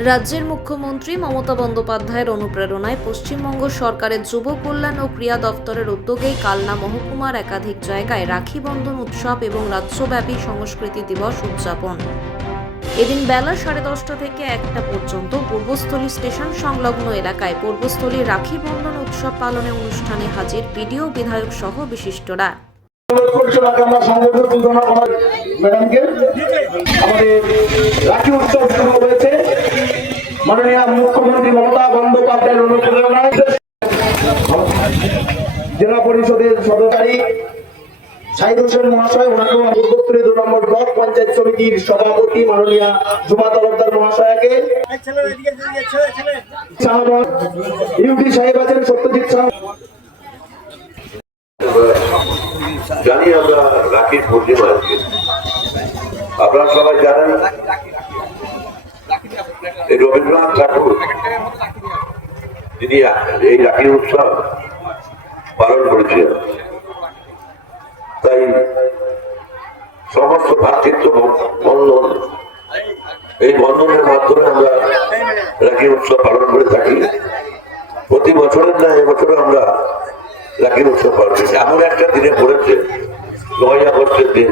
রাজ্যের মুখ্যমন্ত্রী মমতা বন্দ্যোপাধ্যায়ের অনুপ্রেরণায় পশ্চিমবঙ্গ সরকারের যুব কল্যাণ ও ক্রীড়া দফতরের উদ্যোগেই কালনা মহকুমার একাধিক জায়গায় রাখি বন্ধন উৎসব এবং রাজ্যব্যাপী সংস্কৃতি দিবস উদযাপন। এদিন বেলা সাড়ে দশটা থেকে একটা পর্যন্ত পূর্বস্থলী স্টেশন সংলগ্ন এলাকায় পূর্বস্থলী রাখি বন্ধন উৎসব পালনের অনুষ্ঠানে হাজির বিডিও বিধায়ক সহ বিশিষ্টরা। আমাদের রাখি উৎসব শুরু হয়েছে মাননীয় মুখ্যমন্ত্রী মমতা বন্দ্যোপাধ্যায়ের অনুপ্রেরণায় জেলা পরিষদের সদস্যী সাইদ হোসেন মহাশয় দু নম্বর ব্লক পঞ্চায়েত সমিতির সভাপতি মাননীয় জুমা তরফদার মহাশয়াকে। ইউপি সাহেব আছেন, সত্যজিৎ জানি আমরা রাখির পূর্ণিমা আপনারা সবাই জানেন রবীন্দ্রনাথ ঠাকুর। তিনি এই রাখির উৎসব পালন করেছিলেন। তাই সমস্ত ভ্রাতৃত্ব বন্ধন, এই বন্ধনের মাধ্যমে আমরা রাখির উৎসব পালন করে থাকি। প্রতি বছরের না এবছরে আমরা রাখির উৎসব পালন করি এমন একটা দিনে পড়েছে, নয় আগস্টের দিন।